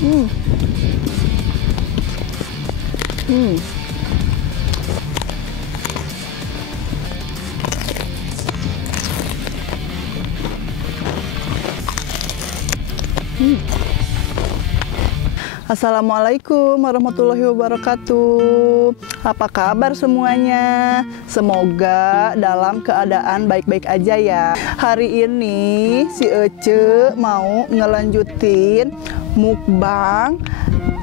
Hmm. Hmm. Assalamualaikum warahmatullahi wabarakatuh. Apa kabar semuanya? Semoga dalam keadaan baik-baik aja ya. Hari ini si Ece mau ngelanjutin mukbang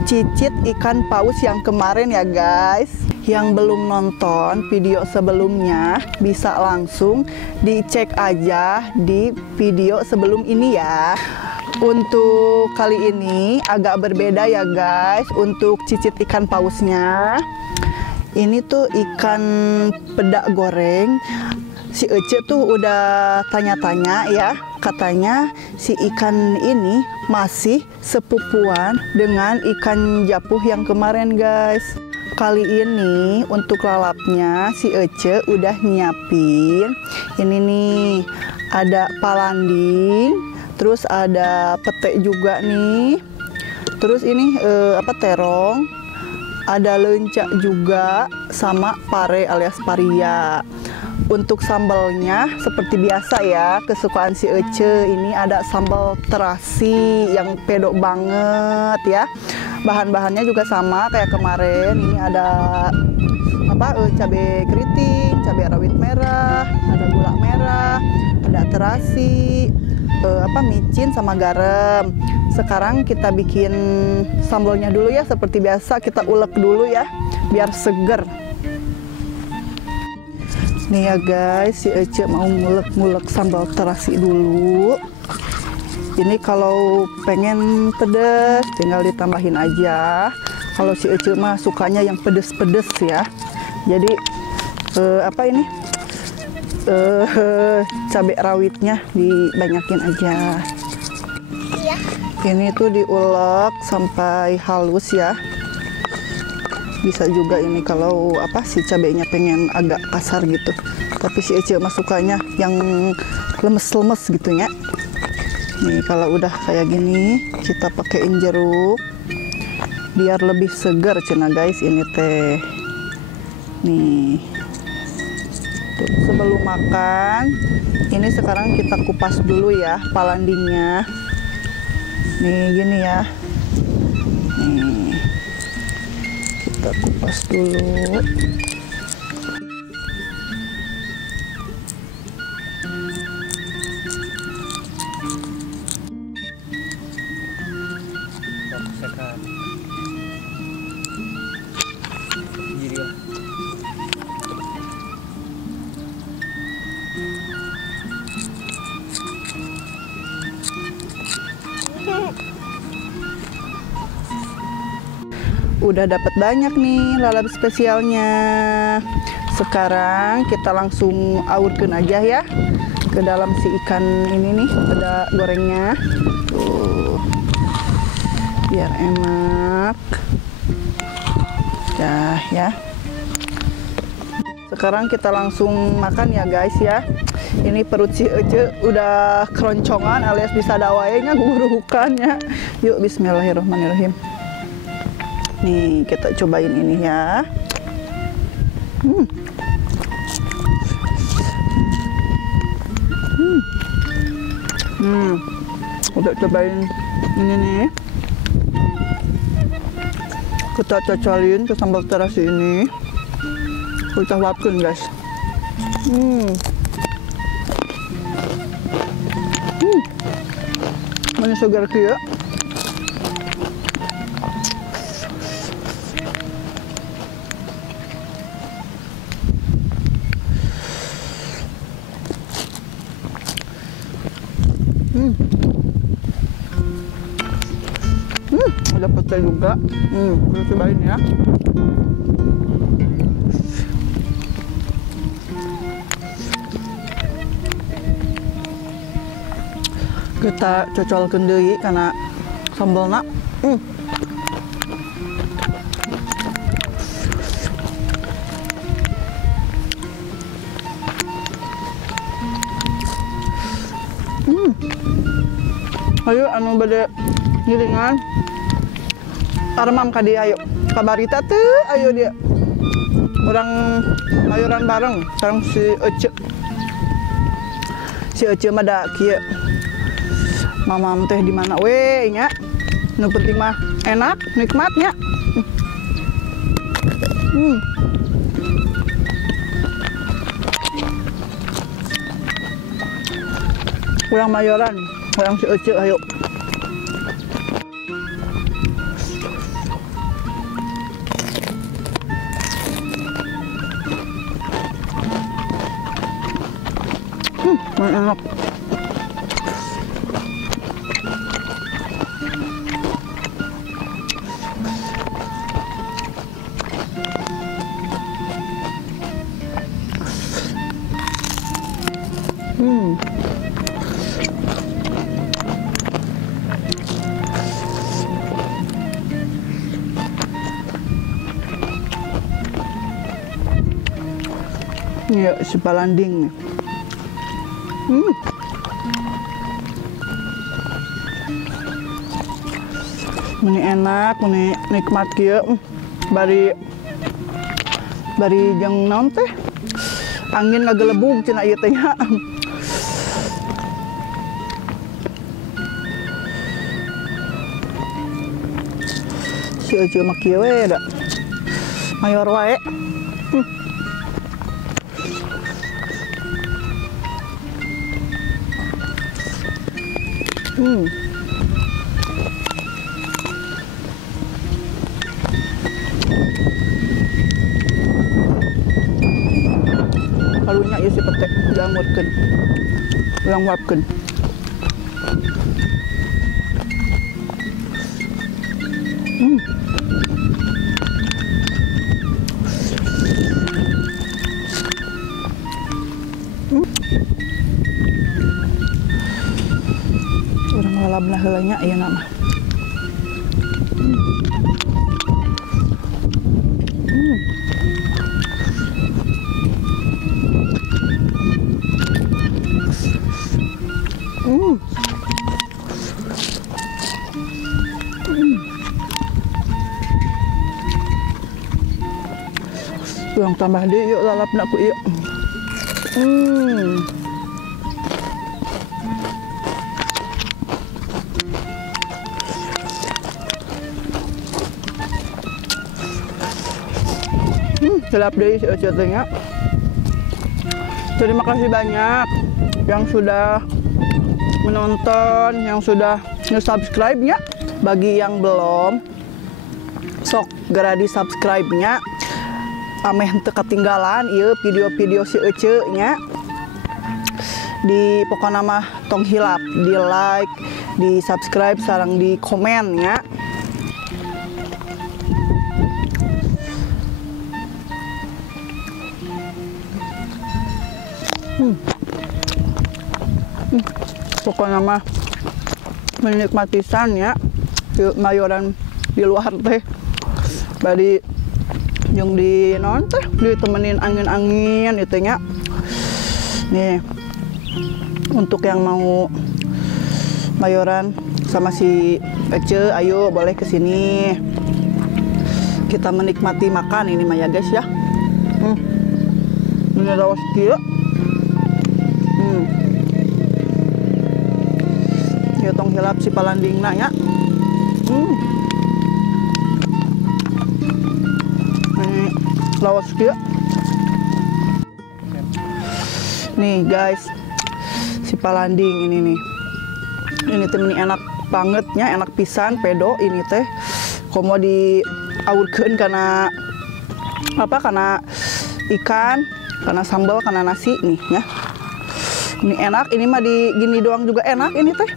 cicit ikan paus yang kemarin ya guys. Yang belum nonton video sebelumnya bisa langsung dicek aja di video sebelum ini ya. Untuk kali ini agak berbeda ya guys. Untuk cicit ikan pausnya, ini tuh ikan peda goreng. Si Ece tuh udah tanya-tanya ya, katanya si ikan ini masih sepupuan dengan ikan japuh yang kemarin guys. Kali ini untuk lalapnya si Ece udah nyiapin ini nih, ada palanding, terus ada pete juga nih, terus ini terong, ada lencak juga, sama pare alias paria. Untuk sambalnya seperti biasa ya, kesukaan si Ece ini ada sambal terasi yang pedok banget ya. Bahan-bahannya juga sama kayak kemarin. Ini ada cabai keriting, cabai rawit merah, ada gula merah, ada terasi, micin sama garam. Sekarang kita bikin sambalnya dulu ya, seperti biasa kita ulek dulu ya biar seger. Nih ya guys, si Ece mau ngulek-ngulek sambal terasi dulu. Ini kalau pengen pedes tinggal ditambahin aja. Kalau si Ece mah sukanya yang pedes-pedes ya. Jadi cabai rawitnya dibanyakin aja. Ini tuh diulek sampai halus ya. Bisa juga ini kalau si cabainya pengen agak kasar gitu. Tapi si Ece mah sukanya yang lemes-lemes gitu ya. Nih kalau udah kayak gini kita pakein jeruk biar lebih segar cina guys ini teh. Nih. Sebelum makan, ini sekarang kita kupas dulu ya palandingnya. Nih gini ya. Nih. Kita kupas dulu. Udah dapat banyak nih lalap spesialnya. Sekarang kita langsung aurkeun aja ya ke dalam si ikan ini nih, ada gorengnya. Tuh. Biar enak. Dah ya. Sekarang kita langsung makan ya guys ya. Ini perut si Ece udah keroncongan alias bisa dawainya guruhukannya. Yuk bismillahirrahmanirrahim. Nih kita cobain ini ya. Udah cobain ini nih. Kita cocolin ke sambal terasi ini. Kita wapkeun guys. Mana segar kieu. Ada pete juga. Kita cobain ya. Kita cocolkeun deui karena sambalna. Ayo anu bade gilingan armam ka dia ayo kabarita tuh ayo dia orang mayuran bareng sareng si Ece mah da kieu mamam teh di mana we nya nu penting mah enak nikmatnya Urang mayoran, urang si Ece ayo. Enak. Ya, si Palanding nih. Ini enak, ini nikmat kieu. Bari jeung naon teh? Angin ngagelebug cenah ieu teh nya. Si Ece mah kieu we da. Mayor wae. Kalunya ieu si pete diangurkeun. Urang wapkeun. Urang lalabna heula nya ieu na mah. Urang tambah deui yuk lalapna ku ieu. Sedap deui si Ece teh nya. Terima kasih banyak yang sudah menonton, yang sudah nge-subscribe-nya. Bagi yang belum, sok gara di-subscribe-nya. Ameh teu ketinggalan ieu video-video si Ece nya. Di pokona mah tong hilap, di like, di subscribe sareng di komen nya. Pokoknya mah menikmati pisan ya mayoran di luar teh bari yang di non teh ditemenin angin-angin itu nya. Nih untuk yang mau mayoran sama si Ece ayo boleh kesini kita menikmati makan ini mah ya guys ya. Ini rawas kieu. Ya tong hilap si Palandingna nya. Ini lawas kieu. Nih guys, si Palanding ini nih. Ini teh enak bangetnya, enak pisan pedo ini teh. Komo diaurkeun kana apa? Kana ikan, kana sambal, kana nasi nih ya. Ini enak, ini mah di gini doang juga enak ini teh.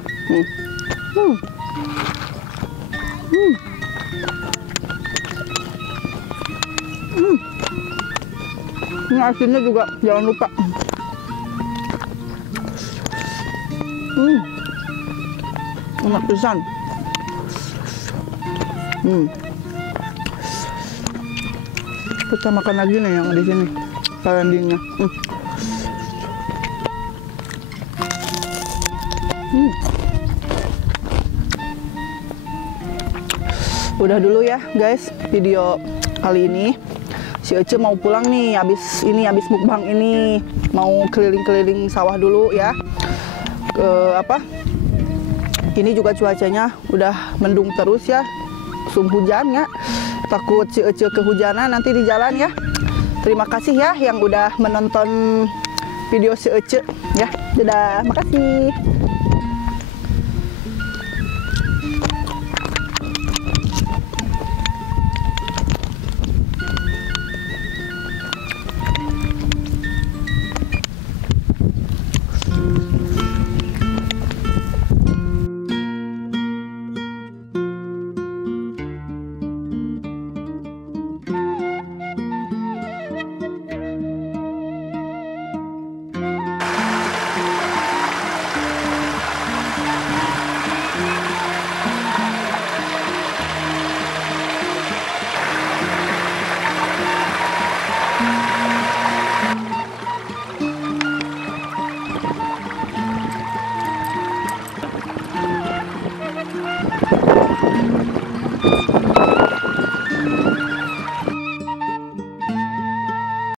Ini asinnya juga jangan lupa. Enak pisan. Kita makan lagi nih yang di sini Palandingnya. Udah dulu ya guys video kali ini. Si Ece mau pulang nih, habis mukbang ini mau keliling-keliling sawah dulu ya. Ini juga cuacanya udah mendung terus ya, hujan ya. Takut si Ece kehujanan nanti di jalan ya. Terima kasih ya yang udah menonton video si Ece ya. Dadah, makasih.